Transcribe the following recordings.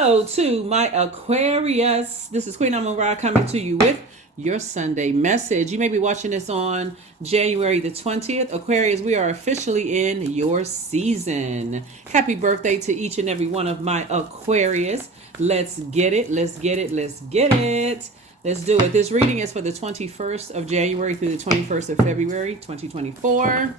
Hello to my Aquarius. This is Queen Amun Ra coming to you with your Sunday message. You may be watching this on January the 20th. Aquarius, we are officially in your season. Happy birthday to each and every one of my Aquarius. Let's get it. Let's get it. Let's get it. Let's do it. This reading is for the 21st of January through the 21st of February, 2024.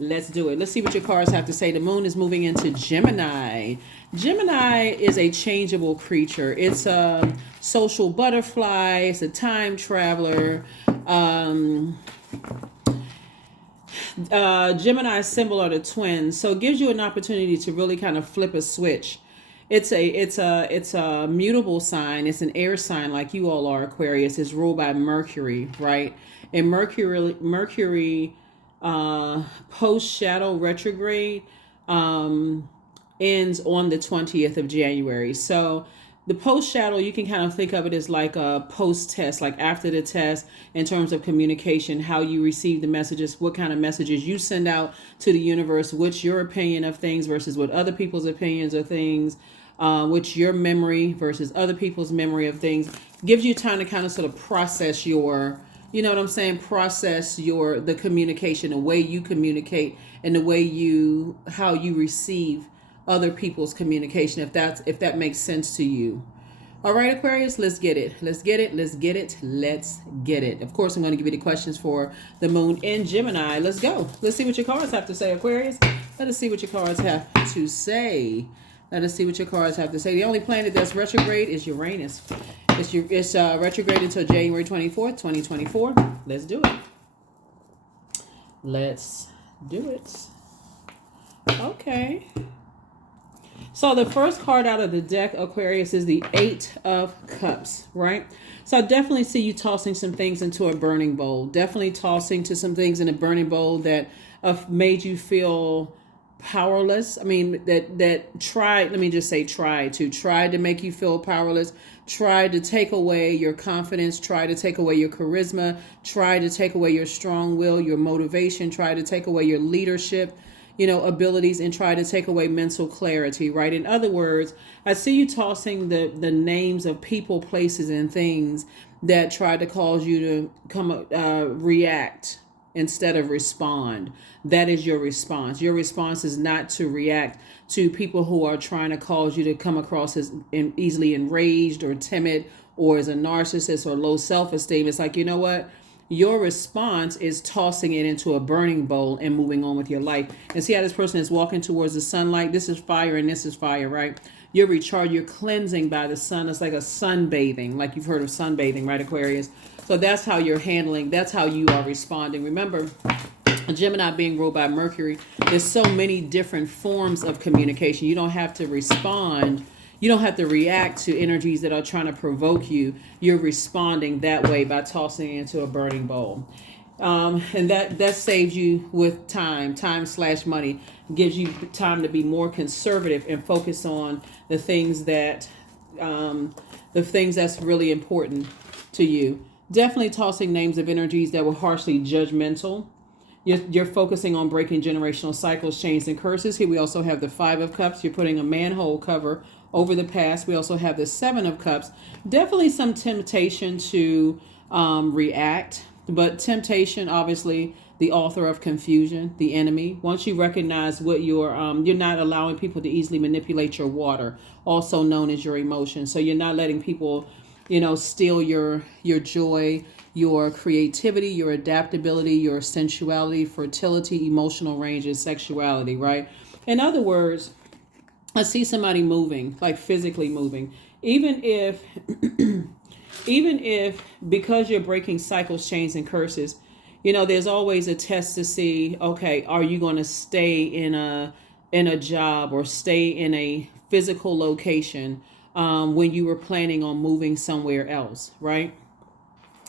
Let's do it. Let's see what your cards have to say. The moon is moving into Gemini. Gemini is a changeable creature. It's a social butterfly. It's a time traveler. Gemini's symbol are the twins. So it gives you an opportunity to really kind of flip a switch. It's a mutable sign. It's an air sign like you all are, Aquarius. It's ruled by Mercury, right? And Mercury post shadow retrograde ends on the 20th of January. So the post shadow, you can kind of think of it as like a post test, like after the test in terms of communication, how you receive the messages, what kind of messages you send out to the universe, what's your opinion of things versus what other people's opinions of things, what's your memory versus other people's memory of things. Gives you time to kind of sort of process your, you know what I'm saying? Process the communication, the way you communicate and the way how you receive other people's communication, if that makes sense to you. All right, Aquarius, let's get it. Let's get it. Let's get it. Let's get it. Of course, I'm going to give you the questions for the moon in Gemini. Let's go. Let's see what your cards have to say, Aquarius. Let us see what your cards have to say. Let us see what your cards have to say. The only planet that's retrograde is Uranus. It's retrograde until January 24th, 2024. Let's do it. Let's do it. Okay. So the first card out of the deck, Aquarius, is the Eight of Cups, right? So I definitely see you tossing some things into a burning bowl. Definitely tossing to some things in a burning bowl that made you feel powerless. I mean, that tried to make you feel powerless, tried to take away your confidence, tried to take away your charisma, tried to take away your strong will, your motivation, tried to take away your leadership, abilities, and try to take away mental clarity, right? In other words, I see you tossing the names of people, places, and things that try to cause you to react instead of respond. That is your response. Your response is not to react to people who are trying to cause you to come across as easily enraged or timid or as a narcissist or low self-esteem. It's like, you know what? Your response is tossing it into a burning bowl and moving on with your life. And see how this person is walking towards the sunlight? This is fire and this is fire, right? You're recharged. You're cleansing by the sun. It's like a sunbathing, like you've heard of sunbathing, right, Aquarius? So that's how you're handling. That's how you are responding. Remember, Gemini being ruled by Mercury, there's so many different forms of communication. You don't have to respond. You don't have to react to energies that are trying to provoke you. You're responding that way by tossing it into a burning bowl. And that saves you with time/money, gives you time to be more conservative and focus on the things that's really important to you. Definitely tossing names of energies that were harshly judgmental. You're focusing on breaking generational cycles, chains, and curses. Here we also have the Five of Cups. You're putting a manhole cover over the past. We also have the Seven of Cups. Definitely some temptation to react, but temptation, obviously, the author of confusion, the enemy. Once you recognize what you're not allowing people to easily manipulate your water, also known as your emotions. So you're not letting people, steal your joy, your creativity, your adaptability, your sensuality, fertility, emotional range, and sexuality, right? In other words, I see somebody moving, like physically moving, even if because you're breaking cycles, chains, and curses, there's always a test to see, okay, are you going to stay in a job or stay in a physical location when you were planning on moving somewhere else, right?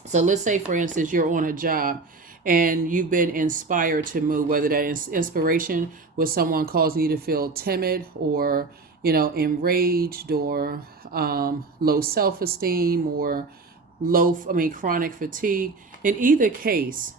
So let's say, for instance, you're on a job and you've been inspired to move, whether that inspiration was someone causing you to feel timid or, enraged or low self-esteem or chronic fatigue. In either case,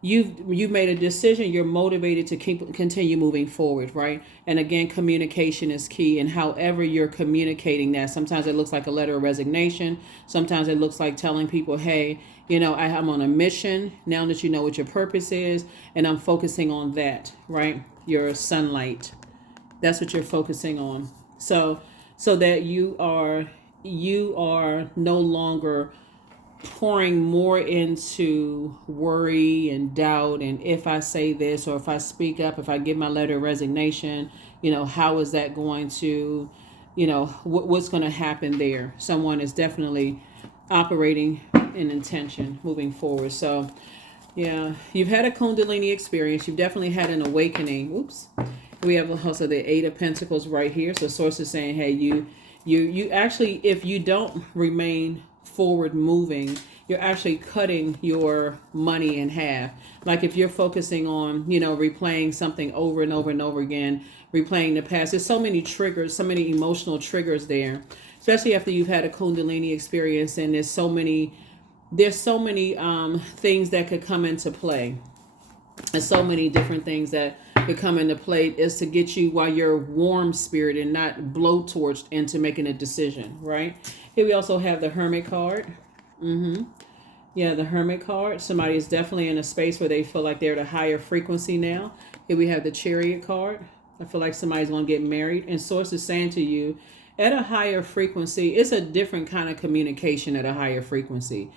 you've made a decision. You're motivated to continue moving forward, right? And again, communication is key. And however you're communicating that, sometimes it looks like a letter of resignation. Sometimes it looks like telling people, hey, I'm on a mission now that you know what your purpose is, and I'm focusing on that, right? Your sunlight. That's what you're focusing on. So that you are no longer pouring more into worry and doubt, and if I say this, or if I speak up, if I give my letter of resignation, how is that going to, what's going to happen there? Someone is definitely operating in intention moving forward. So yeah, you've had a Kundalini experience. You've definitely had an awakening. Oops. We have also the Eight of Pentacles right here. So source is saying, hey, you actually, if you don't remain forward moving, you're actually cutting your money in half. Like if you're focusing on, replaying something over and over and over again, replaying the past. There's so many triggers, so many emotional triggers there, especially after you've had a Kundalini experience, and there's so many things that could come into play. And so many different things that could come into play is to get you while you're warm spirit and not blowtorched into making a decision, right? Here we also have the Hermit card. Yeah, the Hermit card. Somebody is definitely in a space where they feel like they're at a higher frequency now. Here we have the Chariot card. I feel like somebody's going to get married. And Source is saying to you, at a higher frequency, it's a different kind of communication at a higher frequency.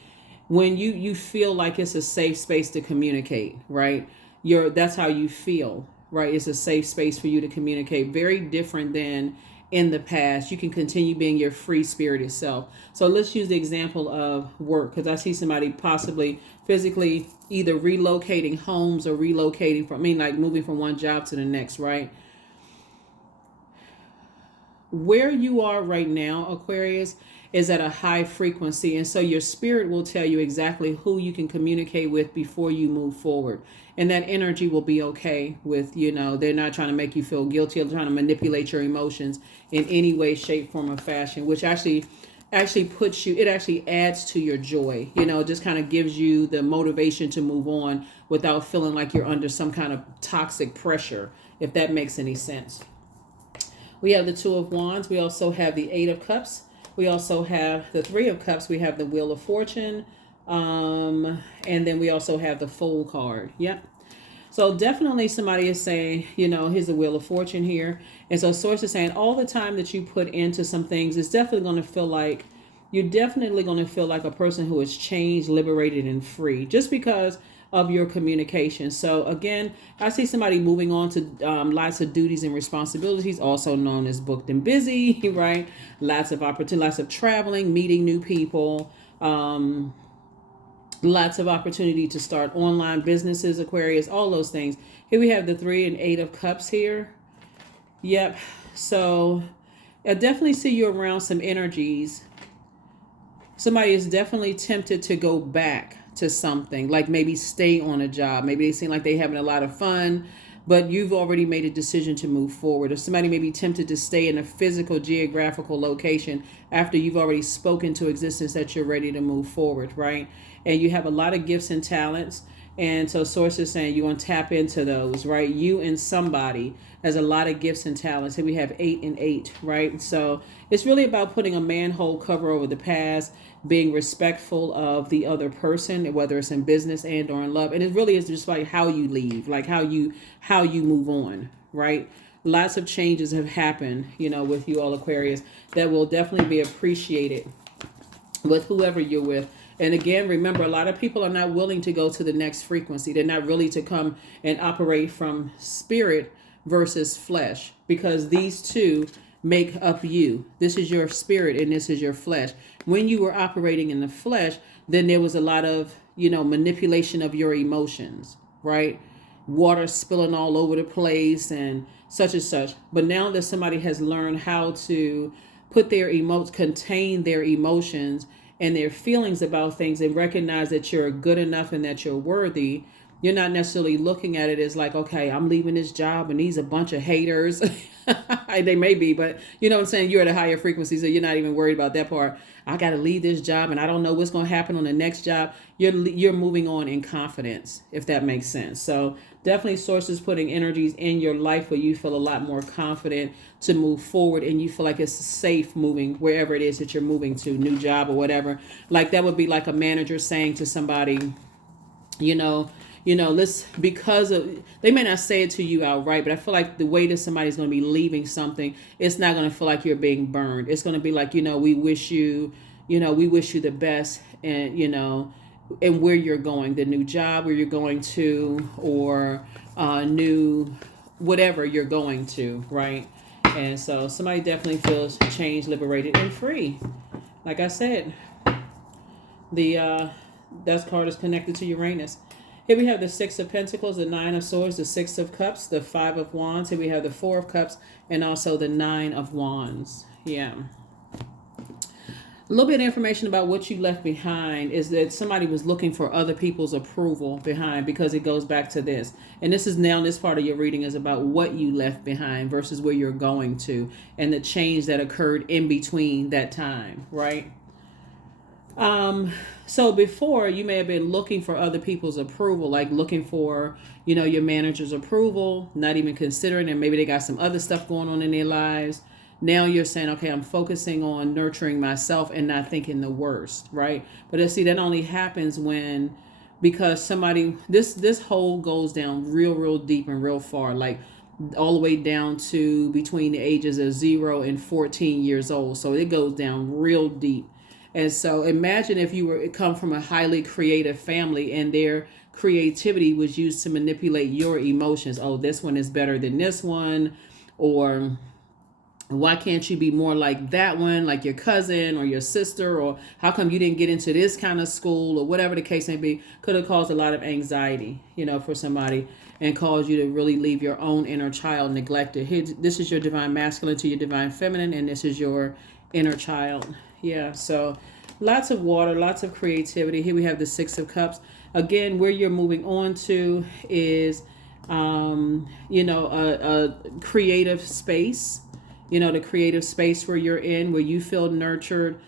When you feel like it's a safe space to communicate, right? That's how you feel, right? It's a safe space for you to communicate. Very different than in the past. You can continue being your free spirited self. So let's use the example of work, because I see somebody possibly physically either relocating homes or relocating like moving from one job to the next, right? Where you are right now, Aquarius, is at a high frequency. And so your spirit will tell you exactly who you can communicate with before you move forward. And that energy will be okay with, they're not trying to make you feel guilty or trying to manipulate your emotions in any way, shape, form, or fashion, which actually puts you, it actually adds to your joy, just kind of gives you the motivation to move on without feeling like you're under some kind of toxic pressure, if that makes any sense. We have the Two of Wands. We also have the Eight of Cups. We also have the Three of Cups. We have the Wheel of Fortune. And then we also have the Fool card. Yep. So definitely somebody is saying, here's the Wheel of Fortune here. And so Source is saying all the time that you put into some things, it's definitely going to feel like, you're definitely going to feel like a person who is changed, liberated, and free, just because of your communication. So again, I see somebody moving on to lots of duties and responsibilities, also known as booked and busy, right? Lots of opportunity, lots of traveling, meeting new people, lots of opportunity to start online businesses, Aquarius, all those things. Here we have the 3 and 8 of Cups here. Yep. So I definitely see you around some energies. Somebody is definitely tempted to go back to something, like maybe stay on a job. Maybe they seem like they're having a lot of fun, but you've already made a decision to move forward. Or somebody may be tempted to stay in a physical, geographical location after you've already spoken to existence that you're ready to move forward, right? And you have a lot of gifts and talents. And so Source is saying you want to tap into those, right? You and somebody has a lot of gifts and talents. Here we have 8 and 8, right? So it's really about putting a manhole cover over the past, being respectful of the other person, whether it's in business and or in love. And it really is just like how you leave, like how you move on, right? Lots of changes have happened, with you all Aquarius, that will definitely be appreciated with whoever you're with. And again, remember, a lot of people are not willing to go to the next frequency. They're not really to come and operate from spirit versus flesh, because these two make up you. This is your spirit and this is your flesh. When you were operating in the flesh, then there was a lot of, manipulation of your emotions, right? Water spilling all over the place and such and such. But now that somebody has learned how to put contain their emotions and their feelings about things, and recognize that you're good enough and that you're worthy, You're not necessarily looking at it as like, okay, I'm leaving this job and these a bunch of haters. They may be, but you know what I'm saying? You're at a higher frequency, so you're not even worried about that part. I got to leave this job and I don't know what's going to happen on the next job. You're moving on in confidence, if that makes sense. So definitely sources putting energies in your life where you feel a lot more confident to move forward, and you feel like it's safe moving wherever it is that you're moving to, new job or whatever. Like that would be like a manager saying to somebody, you know, let's, because of, they may not say it to you outright, but I feel like the way that somebody's going to be leaving something, it's not going to feel like you're being burned. It's going to be like, we wish you, we wish you the best, and and where you're going, the new job where you're going to, or new whatever you're going to, right? And so somebody definitely feels changed, liberated, and free. Like I said, the that card is connected to Uranus. Here we have the Six of Pentacles, the Nine of Swords, the Six of Cups, the Five of Wands. Here we have the Four of Cups, and also the Nine of Wands. Yeah. A little bit of information about what you left behind is that somebody was looking for other people's approval behind, because it goes back to this. And this is now, this part of your reading is about what you left behind versus where you're going to, and the change that occurred in between that time, right? So before, you may have been looking for other people's approval, like looking for, your manager's approval, not even considering it. Maybe they got some other stuff going on in their lives. Now you're saying, okay, I'm focusing on nurturing myself and not thinking the worst, right? But see, that only happens when, because somebody, this hole goes down real deep and real far, like all the way down to between the ages of 0 and 14 years old. So it goes down real deep. And so imagine if you were come from a highly creative family and their creativity was used to manipulate your emotions. Oh, this one is better than this one, or why can't you be more like that one, like your cousin or your sister, or how come you didn't get into this kind of school, or whatever the case may be. Could have caused a lot of anxiety, for somebody, and caused you to really leave your own inner child neglected. Here, this is your divine masculine to your divine feminine, and this is your inner child. Yeah, so lots of water, lots of creativity. Here we have the Six of Cups. Again, where you're moving on to is, a creative space. The creative space where you're in, where you feel nurtured,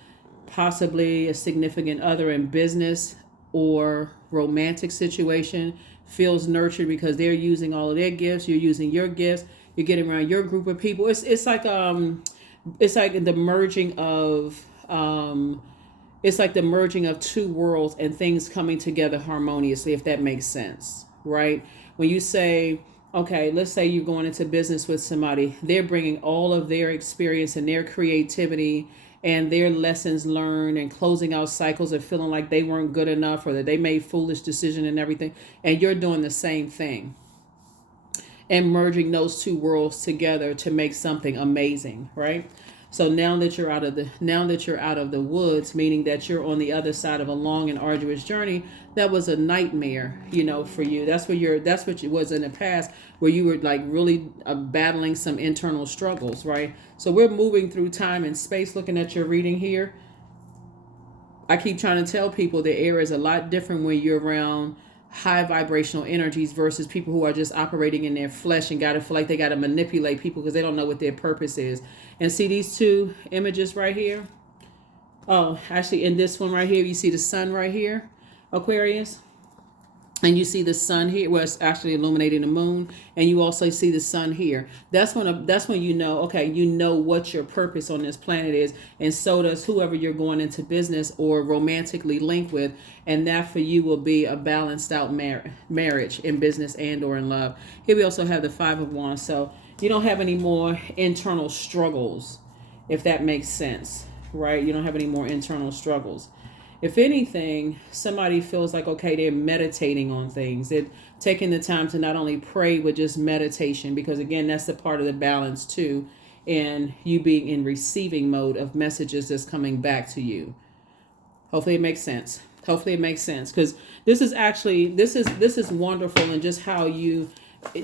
possibly a significant other in business or romantic situation feels nurtured because they're using all of their gifts. You're using your gifts. You're getting around your group of people. It's like the merging of it's like the merging of two worlds and things coming together harmoniously, if that makes sense, right? When you say, okay, let's say you're going into business with somebody, they're bringing all of their experience and their creativity and their lessons learned and closing out cycles of feeling like they weren't good enough or that they made foolish decisions and everything, and you're doing the same thing and merging those two worlds together to make something amazing, right? So now that you're out of the woods, meaning that you're on the other side of a long and arduous journey, that was a nightmare, for you. That's what it was in the past, where you were like really battling some internal struggles, right? So we're moving through time and space. Looking at your reading here, I keep trying to tell people the air is a lot different when you're around high vibrational energies versus people who are just operating in their flesh and gotta feel like they gotta manipulate people because they don't know what their purpose is. And see these two images right here? Oh, actually in this one right here, you see the sun right here, Aquarius. And you see the sun here, well, it's actually illuminating the moon, and you also see the sun here. That's when you know, okay, you know what your purpose on this planet is, and so does whoever you're going into business or romantically linked with, and that for you will be a balanced out marriage in business and or in love. Here we also have the Five of Wands, so you don't have any more internal struggles, if that makes sense, right? You don't have any more internal struggles. If anything, somebody feels like, okay, they're meditating on things. They're taking the time to not only pray, but just meditation, because again, that's the part of the balance too, and you being in receiving mode of messages that's coming back to you. Hopefully it makes sense. Because this is wonderful, and just how you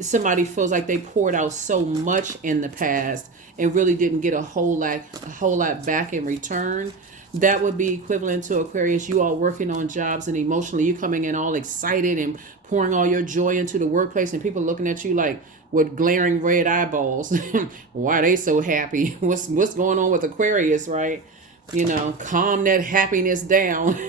somebody feels like they poured out so much in the past and really didn't get a whole lot back in return. That would be equivalent to Aquarius, you all working on jobs and emotionally you coming in all excited and pouring all your joy into the workplace, and people looking at you like with glaring red eyeballs. Why are they so happy? What's going on with Aquarius, right? Calm that happiness down.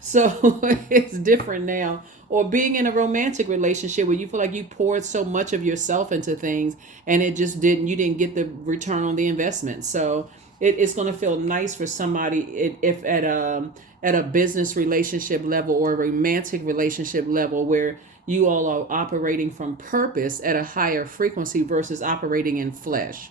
So it's different now. Or being in a romantic relationship where you feel like you poured so much of yourself into things and you didn't get the return on the investment. So it's going to feel nice for somebody if at a business relationship level or a romantic relationship level where you all are operating from purpose at a higher frequency versus operating in flesh.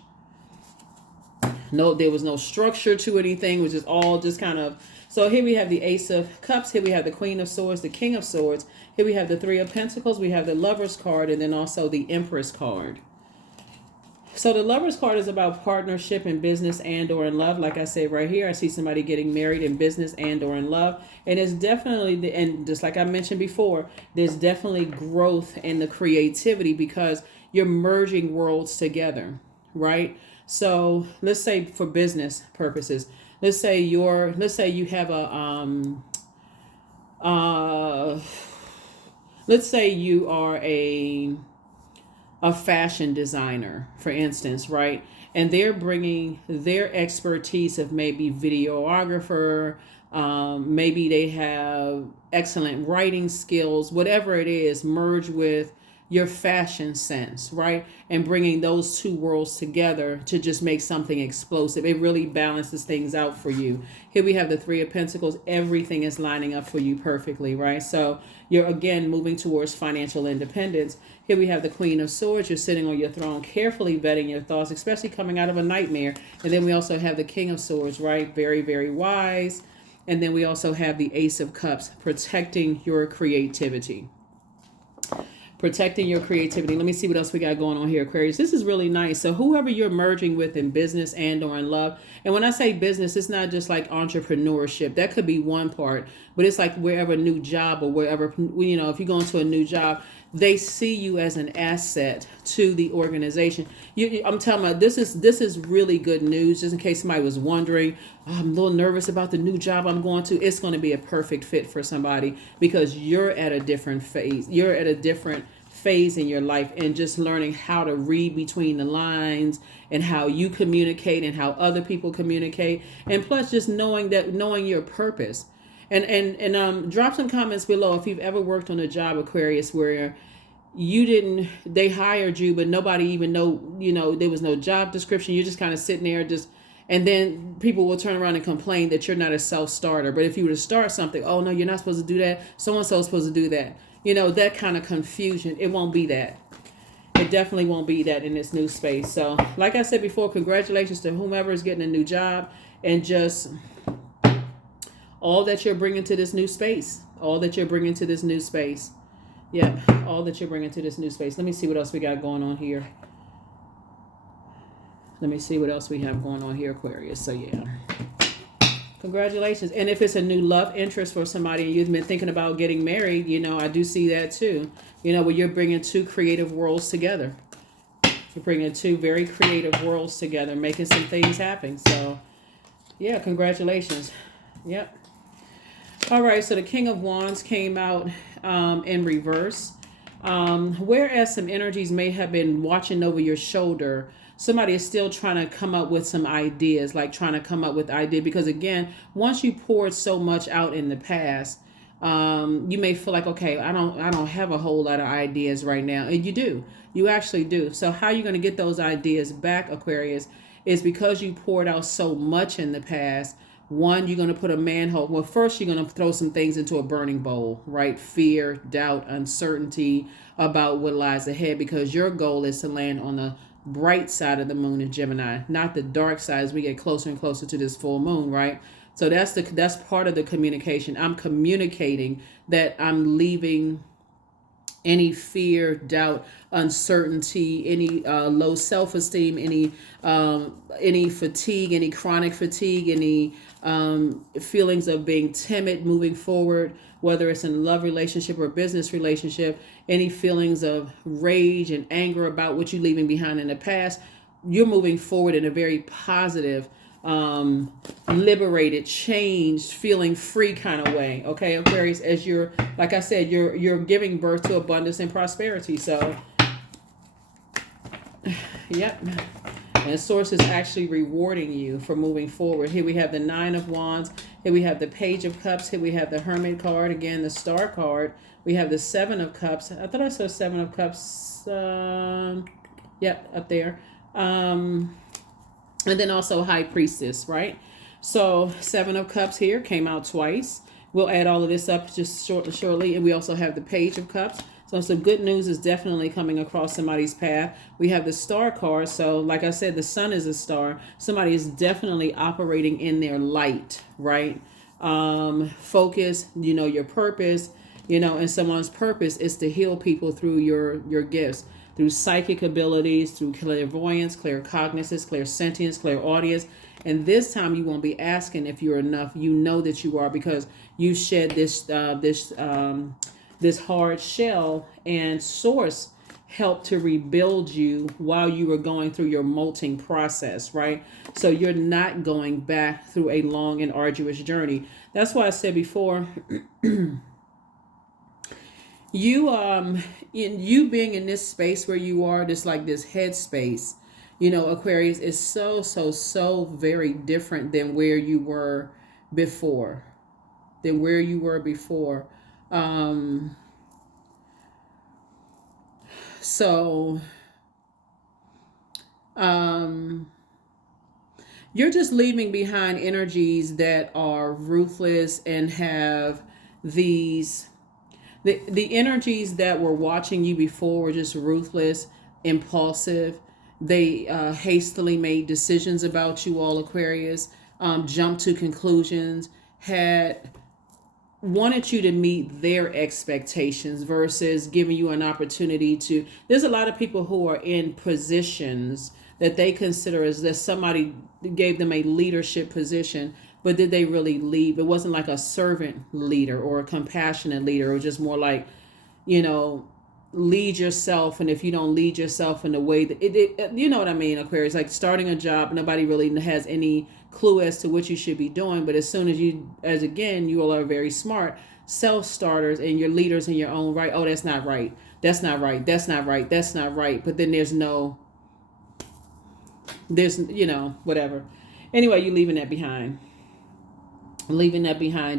No, there was no structure to anything. It was just all just kind of. So here we have the Ace of Cups. Here we have the Queen of Swords, the King of Swords. Here we have the Three of Pentacles. We have the Lover's card, and then also the Empress card. So the Lover's card is about partnership in business and or in love. Like I said right here, I see somebody getting married in business and or in love. And it's definitely, and just like I mentioned before, there's definitely growth in the creativity because you're merging worlds together, right? So let's say for business purposes, let's say you have let's say you are a fashion designer, for instance, right? And they're bringing their expertise of maybe videographer, maybe they have excellent writing skills, whatever it is, merge with your fashion sense, right? And bringing those two worlds together to just make something explosive. It really balances things out for you. Here we have the Three of Pentacles. Everything is lining up for you perfectly, right? So you're again moving towards financial independence. Here we have the Queen of Swords. You're sitting on your throne, carefully vetting your thoughts, especially coming out of a nightmare. And then we also have the King of Swords, right? Very, very wise. And then we also have the Ace of Cups, protecting your creativity. Protecting your creativity. Let me see what else we got going on here, Aquarius. This is really nice. So whoever you're merging with in business and or in love, and when I say business, it's not just like entrepreneurship. That could be one part, but it's like wherever new job or wherever, if you go into a new job, they see you as an asset to the organization. I'm telling you, this is really good news. Just in case somebody was wondering, oh, I'm a little nervous about the new job I'm going to. It's going to be a perfect fit for somebody because you're at a different phase. You're at a different phase in your life and just learning how to read between the lines and how you communicate and how other people communicate, and plus just knowing your purpose. And drop some comments below if you've ever worked on a job, Aquarius, where they hired you, but nobody even there was no job description. You're just kind of sitting there and then people will turn around and complain that you're not a self-starter. But if you were to start something, oh no, you're not supposed to do that. So-and-so is supposed to do that. That kind of confusion. It won't be that. It definitely won't be that in this new space. So like I said before, congratulations to whomever is getting a new job and just all that you're bringing to this new space. All that you're bringing to this new space. Yep, all that you're bringing to this new space. Let me see what else we got going on here. Let me see what else we have going on here, Aquarius. So yeah. Congratulations. And if it's a new love interest for somebody and you've been thinking about getting married, I do see that too. Where you're bringing two creative worlds together. You're bringing two very creative worlds together, making some things happen. So yeah, congratulations. Yep. All right, so the King of Wands came out in reverse. Whereas some energies may have been watching over your shoulder, somebody is still trying to come up with some ideas, because again, once you poured so much out in the past, you may feel like, okay, I don't have a whole lot of ideas right now. And you actually do. So how you're going to get those ideas back, Aquarius, is because you poured out so much in the past. One, you're going to put a manhole. Well, first, you're going to throw some things into a burning bowl, right? Fear, doubt, uncertainty about what lies ahead, because your goal is to land on the bright side of the moon in Gemini, not the dark side as we get closer and closer to this full moon, right? So that's part of the communication. I'm communicating that I'm leaving any fear, doubt, uncertainty, any low self-esteem, any fatigue, any chronic fatigue, any feelings of being timid moving forward, whether it's in a love relationship or business relationship, any feelings of rage and anger about what you're leaving behind in the past. You're moving forward in a very positive, liberated, changed, feeling free kind of way. Okay, Aquarius, as you're, like I said, you're giving birth to abundance and prosperity. So, yep. And Source is actually rewarding you for moving forward. Here we have the Nine of Wands. Here we have the Page of Cups. Here we have the Hermit card. Again, the Star card. We have the Seven of Cups. I thought I saw Seven of Cups. Yep, up there. And then also High Priestess, right? So Seven of Cups here came out twice. We'll add all of this up just shortly. And we also have the Page of Cups. So some good news is definitely coming across somebody's path. We have the Star card. So like I said, the sun is a star. Somebody is definitely operating in their light, right? Focus, your purpose, and someone's purpose is to heal people through your gifts, through psychic abilities, through clairvoyance, claircognizance, clairsentience, clairaudience. And this time you won't be asking if you're enough. You know that you are, because you shed this hard shell, and Source helped to rebuild you while you were going through your molting process, right? So you're not going back through a long and arduous journey. That's why I said before, you being in this space where you are, this head space, Aquarius, is so very different than where you were before. So you're just leaving behind energies that are ruthless and have these the energies that were watching you before were just ruthless, impulsive. They hastily made decisions about you all, Aquarius, jumped to conclusions, wanted you to meet their expectations versus giving you an opportunity to. There's a lot of people who are in positions that they consider as that somebody gave them a leadership position, but did they really lead? It wasn't like a servant leader or a compassionate leader. It was just more like, lead yourself. And if you don't lead yourself in the way that you know what I mean, Aquarius, like starting a job, nobody really has any clue as to what you should be doing. But as soon as you all are very smart self-starters and you're leaders in your own right. Oh, that's not right. That's not right. That's not right. That's not right. But then there's whatever. Anyway, you're leaving that behind.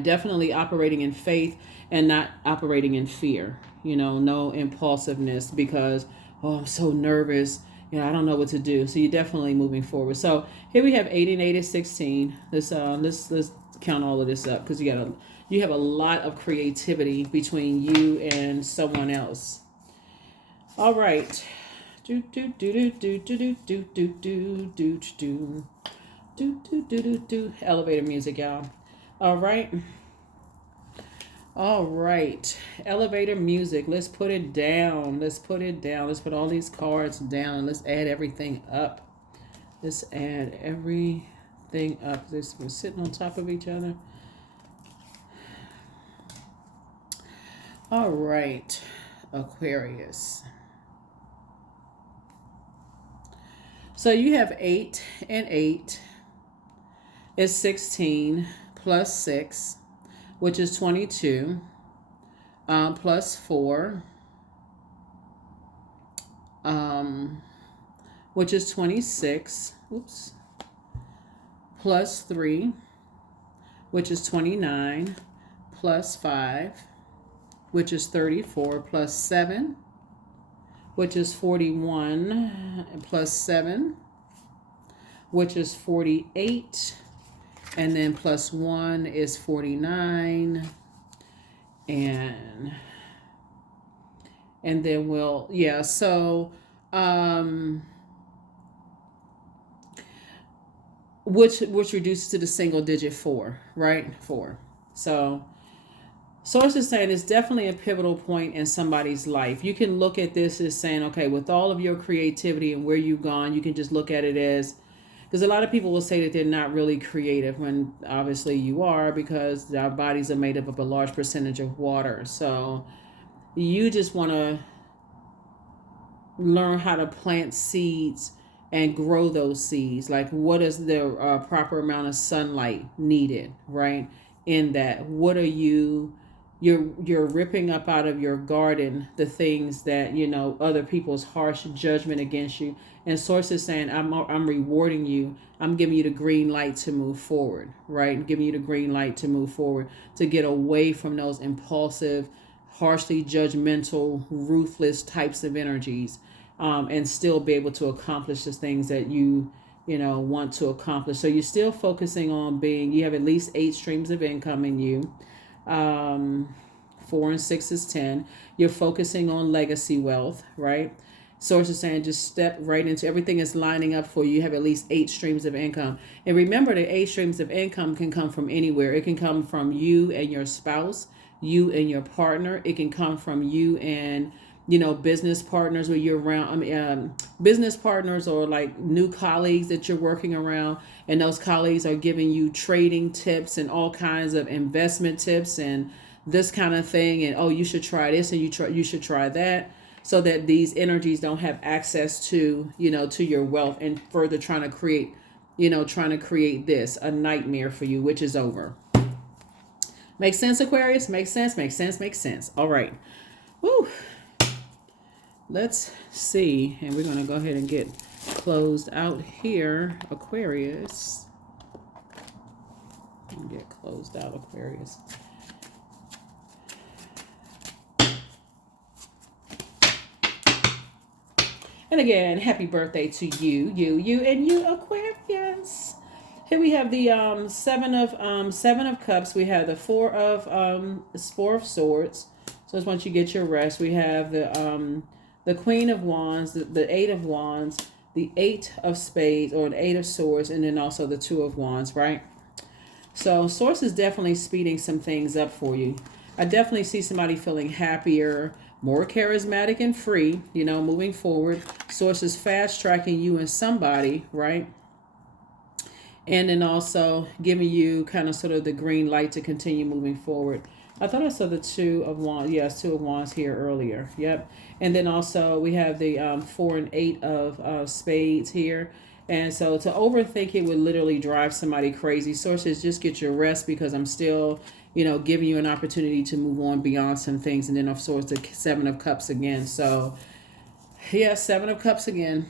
Definitely operating in faith and not operating in fear. No impulsiveness because, oh, I'm so nervous. I don't know what to do. So you're definitely moving forward. So here we have 8 and 8 is 16. Let's count all of this up, because you have a lot of creativity between you and someone else. All right. Elevator music, y'all. All right. Elevator music. Let's put it down. Let's put all these cards down. Let's add everything up. We're sitting on top of each other. All right, Aquarius. So you have 8 and 8 is 16 plus 6, which is 22, plus 4, which is 26, plus 3, which is 29, plus 5, which is 34, plus 7, which is 41, plus 7, which is 48, and then plus 1 is 49, and then which reduces to the single digit 4, right? 4. So Source is saying it's definitely a pivotal point in somebody's life. You can look at this as saying, okay, with all of your creativity and where you've gone, you can just look at it as, because a lot of people will say that they're not really creative when obviously you are, because our bodies are made up of a large percentage of water. So you just want to learn how to plant seeds and grow those seeds. Like, what is the proper amount of sunlight needed, right? In that, what are you're ripping up out of your garden the things that other people's harsh judgment against you, and source is saying, I'm rewarding you. I'm giving you the green light to move forward, right? I'm giving you the green light to move forward, to get away from those impulsive, harshly judgmental, ruthless types of energies, and still be able to accomplish the things that you want to accomplish. So you're still focusing on you have at least 8 streams of income in you. 4 and 6 is 10. You're focusing on legacy wealth, right? Source is saying just step right into everything is lining up for you. You have at least 8 streams of income. And remember that 8 streams of income can come from anywhere. It can come from you and your spouse, you and your partner. It can come from you and business partners where you're around, business partners or like new colleagues that you're working around, and those colleagues are giving you trading tips and all kinds of investment tips and this kind of thing, and you should try this and you should try that, so that these energies don't have access to to your wealth, and further trying to create this a nightmare for you, which is over. Makes sense, Aquarius? Makes sense. All right. Woo. Let's see, and we're going to go ahead and get closed out here, Aquarius. Get closed out, Aquarius. And again, happy birthday to you, and you, Aquarius. Here we have the seven of cups. We have the four of swords. So just once you get your rest, we have the Queen of Wands, the 8 of Wands, the 8 of Spades, or the 8 of Swords, and then also the 2 of Wands, right? So Source is definitely speeding some things up for you. I definitely see somebody feeling happier, more charismatic and free, moving forward. Source is fast tracking you and somebody, right? And then also giving you kind of sort of the green light to continue moving forward. I thought I saw the 2 of Wands. Yes, 2 of Wands here earlier. Yep. And then also we have the 4 and 8 of Spades here. And so to overthink it would literally drive somebody crazy. Sources, just get your rest, because I'm still, giving you an opportunity to move on beyond some things. And then of course the 7 of Cups again. So yeah, 7 of Cups again.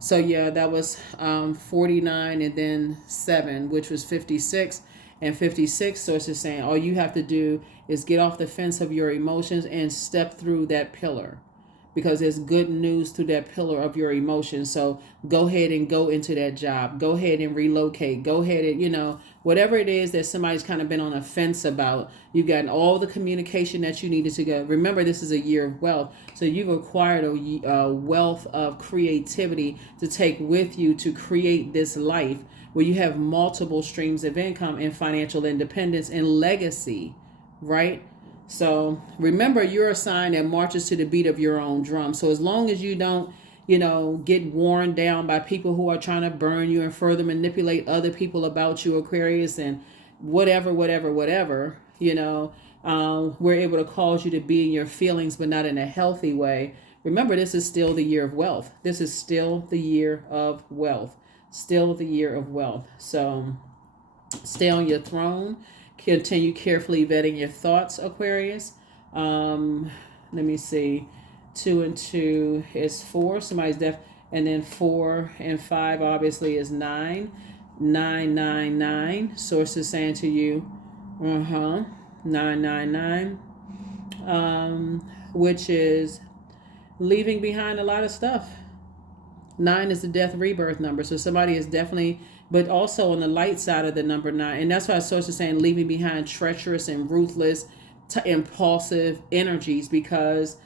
So yeah, that was 49 and then 7, which was 56. And 56, Source is saying all you have to do is get off the fence of your emotions and step through that pillar, because there's good news through that pillar of your emotions. So go ahead and go into that job. Go ahead and relocate. Go ahead and, whatever it is that somebody's kind of been on a fence about, you've gotten all the communication that you needed to go. Remember, this is a year of wealth. So you've acquired a wealth of creativity to take with you to create this life where you have multiple streams of income and financial independence and legacy, right? So remember, you're a sign that marches to the beat of your own drum. So as long as you don't, get worn down by people who are trying to burn you and further manipulate other people about you, Aquarius, and whatever, we're able to cause you to be in your feelings, but not in a healthy way. Remember, this is still the year of wealth. This is still the year of wealth. Still the year of wealth. So stay on your throne. Continue carefully vetting your thoughts, Aquarius. Let me see. 2 and 2 is 4. Somebody's deaf. And then 4 and 5 obviously is 9. 9, 9, 9. Source is saying to you, 999. Which is leaving behind a lot of stuff. 9 is the death rebirth number. So somebody is definitely, but also on the light side of the number 9. And that's why Source is saying leaving behind treacherous and ruthless, impulsive energies, because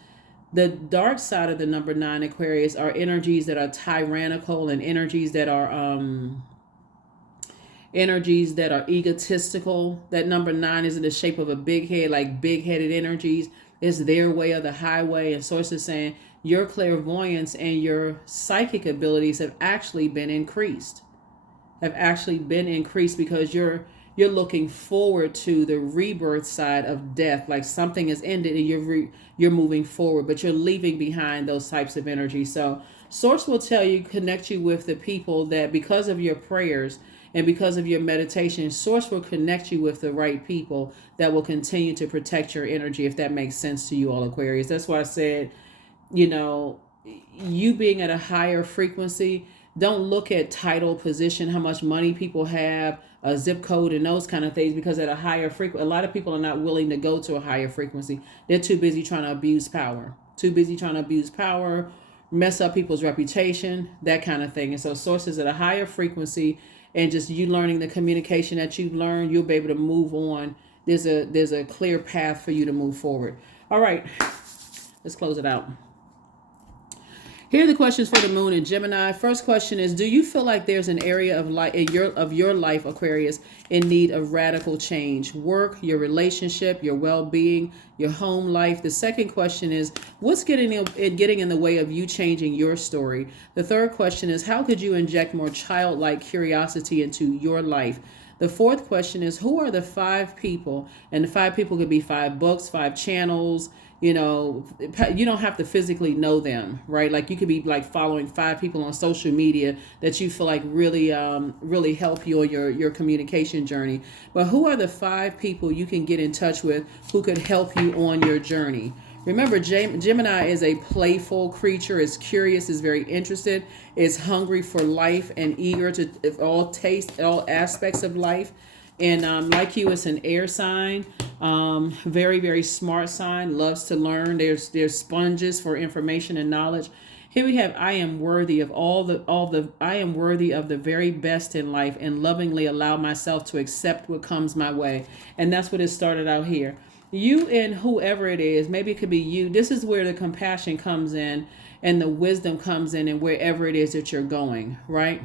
the dark side of the number 9, Aquarius, are energies that are tyrannical and energies that are energies that are egotistical. That number 9 is in the shape of a big head, like big-headed energies. It's their way or the highway. And Source is saying your clairvoyance and your psychic abilities have actually been increased. Because you're looking forward to the rebirth side of death, like something is ended and you're moving forward, but you're leaving behind those types of energy. So Source will tell you, connect you with the people that, because of your prayers and because of your meditation, Source will connect you with the right people that will continue to protect your energy, if that makes sense to you all, Aquarius. That's why I said, you being at a higher frequency, don't look at title, position, how much money people have, a zip code, and those kind of things, because at a higher frequency, a lot of people are not willing to go to a higher frequency. They're too busy trying to abuse power, mess up people's reputation, that kind of thing. And so Sources at a higher frequency, and just you learning the communication that you've learned, you'll be able to move on. There's a clear path for you to move forward. All right, let's close it out. Here are the questions for the moon in Gemini. First question is, do you feel like there's an area of life in your life, Aquarius, in need of radical change? Work, your relationship, your well-being, your home life. The second question is, what's getting in the way of you changing your story? The third question is, how could you inject more childlike curiosity into your life? The fourth question is, who are the 5 people? And the 5 people could be 5 books, 5 channels. You don't have to physically know them, right? Like you could be like following 5 people on social media that you feel like really help you on your communication journey. But who are the 5 people you can get in touch with who could help you on your journey? Remember, Gemini is a playful creature, is curious, is very interested, is hungry for life and eager to all aspects of life. And like you, it's an air sign, very, very smart sign, loves to learn. There's sponges for information and knowledge. Here we have, I am worthy of I am worthy of the very best in life, and lovingly allow myself to accept what comes my way. And that's what it started out here. You and whoever it is, maybe it could be you. This is where the compassion comes in and the wisdom comes in, and wherever it is that you're going, right?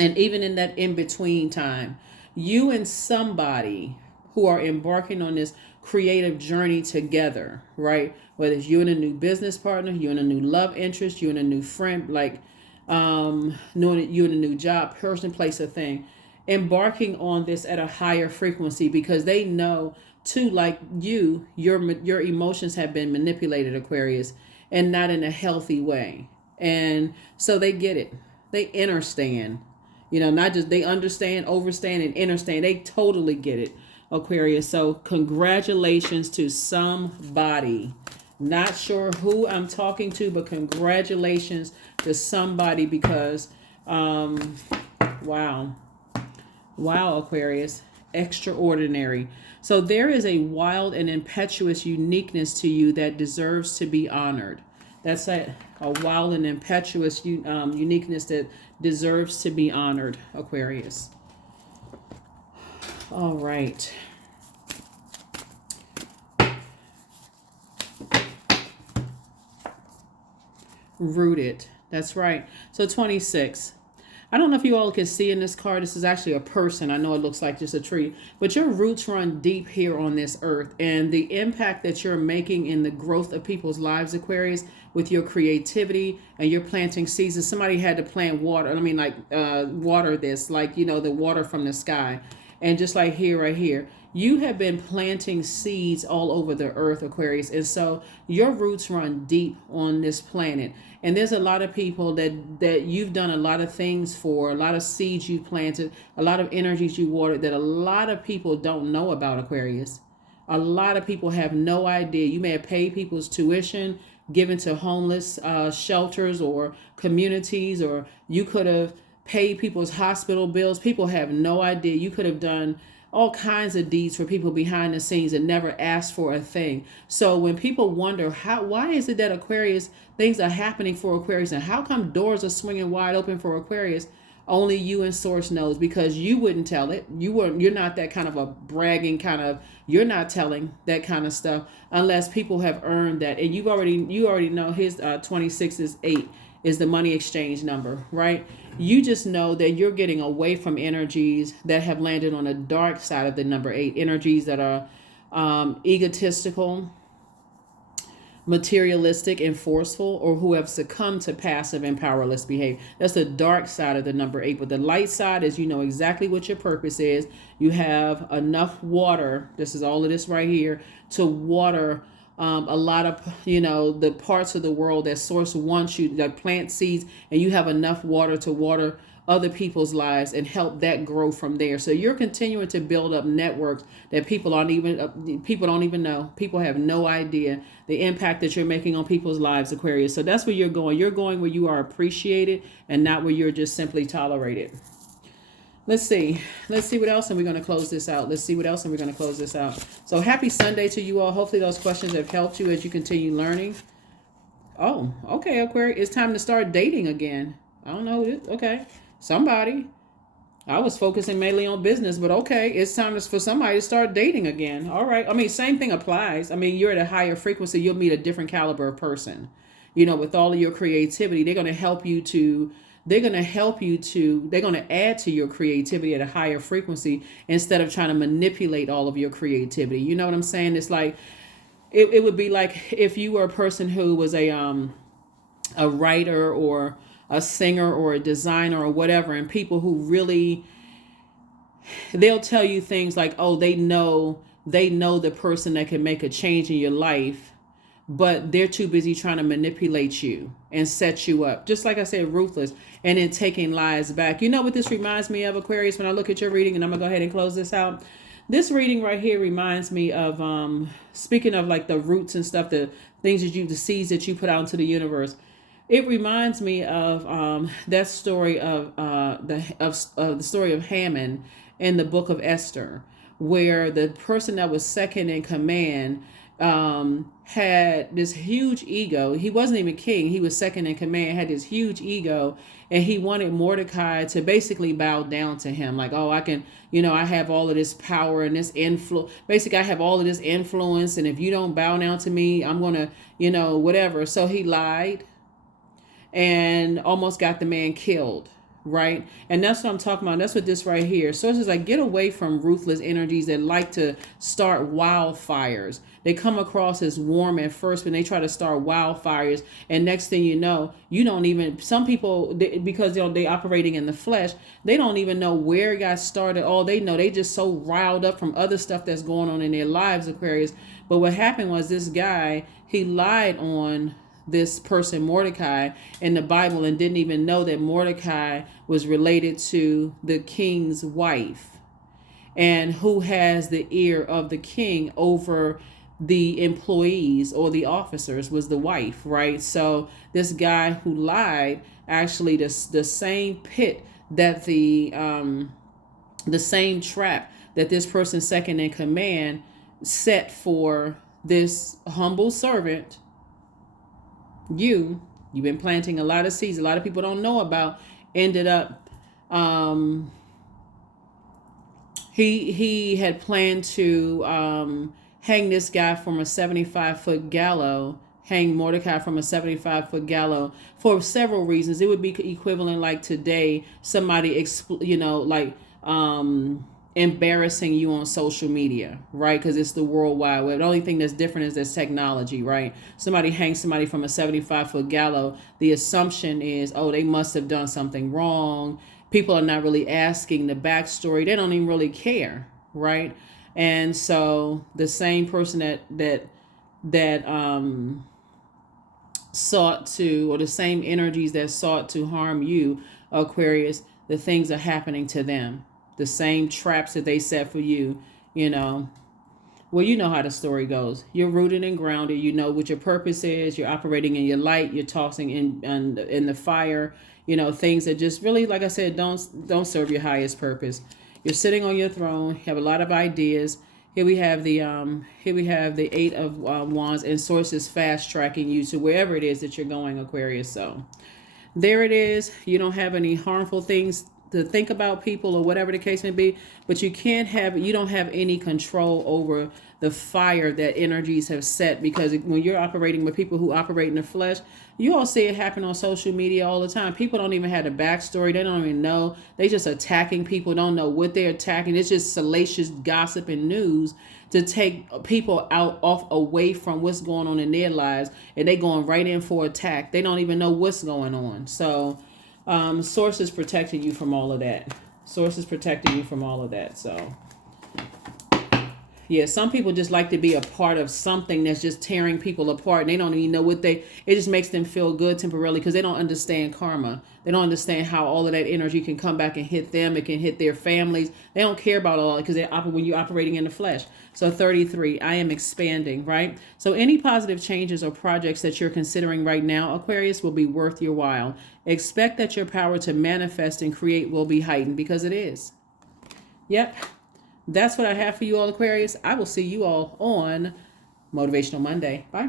And even in that in-between time, you and somebody who are embarking on this creative journey together, right? Whether it's you and a new business partner, you and a new love interest, you and a new friend, like knowing you and a new job, person, place, or thing, embarking on this at a higher frequency, because they know too, like your emotions have been manipulated, Aquarius, and not in a healthy way. And so they get it. They understand. Not just they understand, overstand, and understand. They totally get it, Aquarius. So congratulations to somebody. Not sure who I'm talking to, but congratulations to somebody, because, wow, Aquarius, extraordinary. So there is a wild and impetuous uniqueness to you that deserves to be honored. That's a wild and impetuous uniqueness that deserves to be honored, Aquarius. All right. Rooted. That's right. So 26. I don't know if you all can see in this card, this is actually a person. I know it looks like just a tree, but your roots run deep here on this earth, and the impact that you're making in the growth of people's lives, Aquarius, with your creativity, and you're planting seeds. And somebody had to plant water. Water this, the water from the sky. And just like here, right here, you have been planting seeds all over the earth, Aquarius. And so your roots run deep on this planet. And there's a lot of people that you've done a lot of things for, a lot of seeds you planted, a lot of energies you watered that a lot of people don't know about, Aquarius. A lot of people have no idea. You may have paid people's tuition, given to homeless shelters or communities, or you could have paid people's hospital bills. People have no idea. You could have done all kinds of deeds for people behind the scenes and never asked for a thing. So when people wonder why is it that Aquarius, things are happening for Aquarius, and how come doors are swinging wide open for Aquarius, only you and Source knows, because you wouldn't tell it. You're not that kind of a bragging kind of, you're not telling that kind of stuff unless people have earned that. And you already know his 26 is 8. is the money exchange number, right? You just know that you're getting away from energies that have landed on the dark side of the number 8, energies that are egotistical, materialistic, and forceful, or who have succumbed to passive and powerless behavior. That's the dark side of the number 8. But the light side is, you know exactly what your purpose is. You have enough water. This is all of this right here to water a lot of, the parts of the world that source wants you, that plant seeds, and you have enough water to water other people's lives and help that grow from there. So you're continuing to build up networks that people don't even know. People have no idea the impact that you're making on people's lives, Aquarius. So that's where you're going. You're going where you are appreciated and not where you're just simply tolerated. Let's see what else, and we're going to close this out. So happy Sunday to you all. Hopefully those questions have helped you as you continue learning. Oh, okay, Aquarius. It's time to start dating again. I don't know. Okay. Somebody. I was focusing mainly on business, but okay, it's time for somebody to start dating again. All right. I mean, same thing applies. I mean, you're at a higher frequency. You'll meet a different caliber of person. With all of your creativity, they're going to help you to they're going to add to your creativity at a higher frequency instead of trying to manipulate all of your creativity. You know what I'm saying? It's like, it would be like if you were a person who was a writer or a singer or a designer or whatever, and people who really, they'll tell you things like, oh, they know the person that can make a change in your life, but they're too busy trying to manipulate you and set you up. Just like I said, ruthless, and then taking lives back. You know what this reminds me of, Aquarius, when I look at your reading, and I'm going to go ahead and close this out. This reading right here reminds me of, speaking of like the roots and stuff, the seeds that you put out into the universe. It reminds me of that story of the story of Haman in the book of Esther, where the person that was second in command had this huge ego. He wasn't even king. He was second in command, had this huge ego, and he wanted Mordecai to basically bow down to him. Like, oh, I can, I have all of this power and this influence. Basically, I have all of this influence, and if you don't bow down to me, I'm going to, whatever. So he lied and almost got the man killed, right? And that's what I'm talking about. That's what this right here. So it's just like, get away from ruthless energies that like to start wildfires. They come across as warm at first, but they try to start wildfires. And next thing you know, some people, because they operating in the flesh, they don't even know where it got started. All they know, they just so riled up from other stuff that's going on in their lives, Aquarius. But what happened was this guy, he lied on this person Mordecai in the Bible and didn't even know that Mordecai was related to the king's wife, and who has the ear of the king over the employees or the officers was the wife, right? So this guy who lied, actually the same pit that the same trap that this person second in command set for this humble servant. You've been planting a lot of seeds a lot of people don't know about, ended up he had planned to hang this guy from a 75-foot gallows, hang Mordecai from a 75-foot gallows for several reasons. It would be equivalent like today somebody embarrassing you on social media, right? Because it's the World Wide Web. The only thing that's different is this technology, right? Somebody hangs somebody from a 75-foot gallows. The assumption is, oh, they must have done something wrong. People are not really asking the backstory. They don't even really care, right? And so the same person that sought to, or the same energies that sought to harm you, Aquarius, the things are happening to them. The same traps that they set for you, Well, you know how the story goes. You're rooted and grounded. You know what your purpose is. You're operating in your light. You're tossing in the fire. Things that just really, like I said, don't serve your highest purpose. You're sitting on your throne. You have a lot of ideas. Here we have the 8 of Wands, and Source is fast tracking you to wherever it is that you're going, Aquarius. So there it is. You don't have any harmful things to think about people or whatever the case may be, but you don't have any control over the fire that energies have set, because when you're operating with people who operate in the flesh, you all see it happen on social media all the time. People don't even have a backstory. They don't even know. They just attacking people, don't know what they're attacking. It's just salacious gossip and news to take people away from what's going on in their lives, and they going right in for attack. They don't even know what's going on. So source is protecting you from all of that. Source is protecting you from all of that. So yeah, some people just like to be a part of something that's just tearing people apart. And they don't even know it just makes them feel good temporarily, because they don't understand karma. They don't understand how all of that energy can come back and hit them. It can hit their families. They don't care about all that, because when you're operating in the flesh. So 33, I am expanding, right? So any positive changes or projects that you're considering right now, Aquarius, will be worth your while. Expect that your power to manifest and create will be heightened, because it is. Yep. That's what I have for you all, Aquarius. I will see you all on Motivational Monday. Bye.